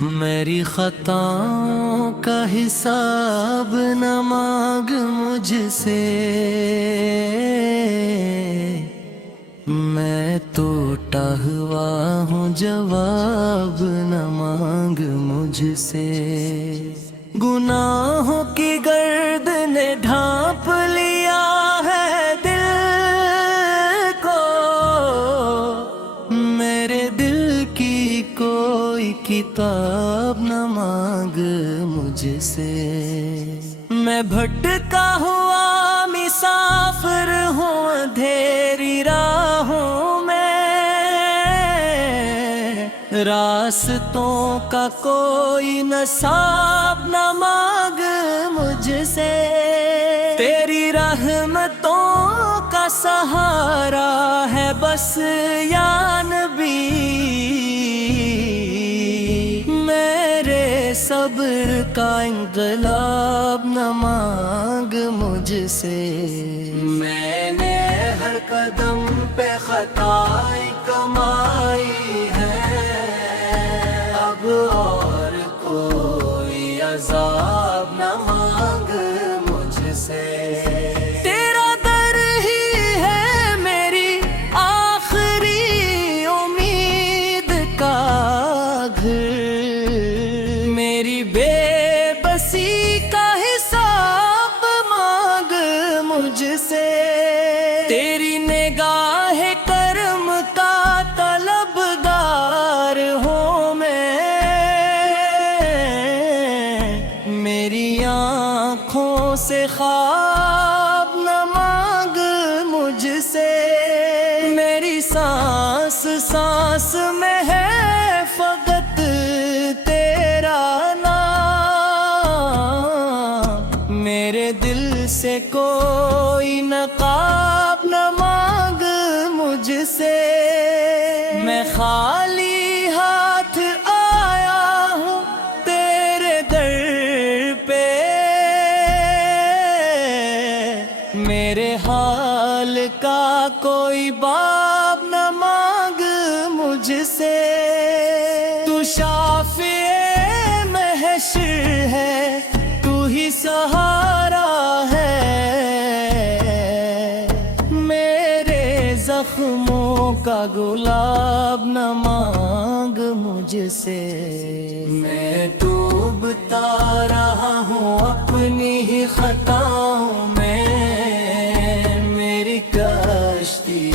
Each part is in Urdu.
میری خطاؤں کا حساب نہ مانگ مجھ سے، میں ٹوٹا ہوا ہوں، جواب نہ مانگ مجھ سے۔ گناہوں کی گرد نے ڈھانپ لیا ہے دل کو، میرے دل کی کوئی کتاب نہ مانگ مجھ سے۔ میں بھٹکا ہوا مسافر ہوں، اندھیری راہوں میں، راستوں کا کوئی نصاب نہ مانگ مجھ سے۔ تیری رحمتوں کا سہارا ہے بس یا نبی، میرے صبر کا انقلاب نہ مانگ مجھ سے۔ میں نے ہر قدم پہ خطائیں کمائی ہے، اب اور کوئی عذاب نہ مانگ مجھ سے۔ تیرا در ہی ہے میری آخری امید کا گھر، میری بے بسی کا حساب مانگ مجھ سے۔ تیری نگاہ کرم کا طلبگار ہوں میں، میری آنکھوں سے خواب نہ مانگ مجھ سے۔ میری سانس سانس میں ہے فقط تیرا نام، میرے دل سے کوئی نقاب نہ مانگ مجھ سے۔ میں خالی ہاتھ آیا ہوں تیرے در پہ، میرے حال کا کوئی باب نہ مانگ مجھ سے۔ تو شافع محشر ہے، تو ہی سہارا ہے، میرے زخموں کا گلاب نہ مانگ مجھ سے۔ میں ڈوبتا رہا ہوں اپنی ہی خطاؤں میں، میری کشتی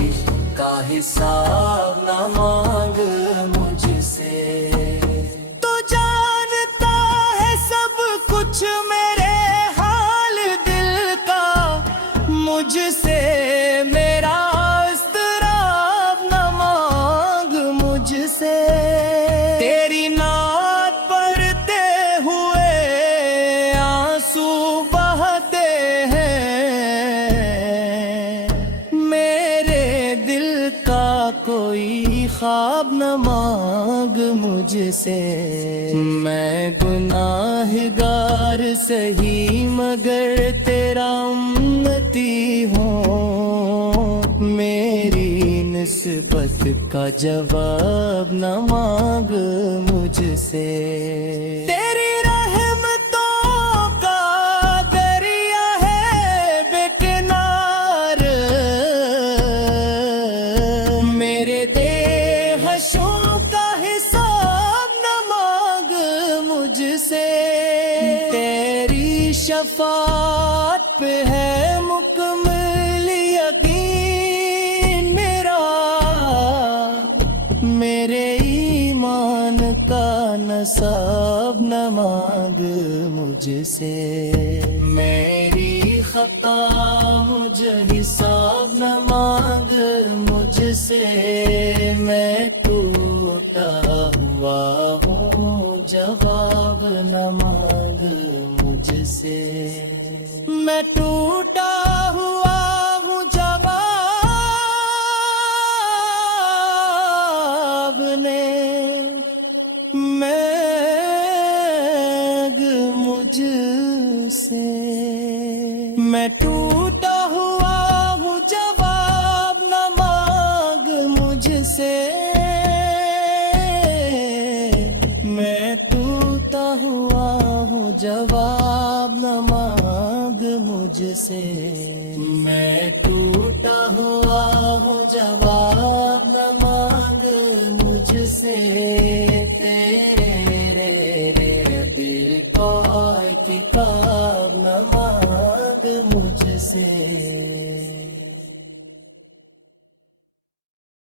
کا حساب نہ مانگ مجھ سے۔ تو جانتا ہے سب کچھ میرے حال دل کا، مجھ سے میرا اضطراب نہ مانگ مجھ سے۔ تیری نعت پڑھتے ہوئے آنسو بہتے ہیں، میرے دل کا کوئی خواب نہ مانگ مجھ سے۔ میں گناہگار سہی مگر تیرا امتی ہوں، میری نسبت کا جواب نہ مانگ مجھ سے۔ تیری رحمتوں کا دریا ہے بے کنار، میرے دیہشوں کا حساب نہ مانگ مجھ سے۔ تیری شفاعت پہ ہے مکمل یقین میرا، میرے ایمان کا نصاب نہ مانگ مجھ سے۔ میری خطا مجھے حساب نہ مانگ مجھ سے، میں ٹوٹا ہوا ہوں، جواب نہ مانگ مجھ سے۔ میں ٹوٹا ہوا ہوں، جواب نے مانگ مجھ سے۔ میں ٹوٹا ہوا ہوں، جواب نہ مانگ مجھ سے۔ میں تو ٹوٹا ہوا ہوں جواب نہ مانگ مجھ سے، میں ٹوٹا ہوا ہوں جواب نہ مانگ مجھ سے، تیرے دل کو کتاب نہ مانگ مجھ سے۔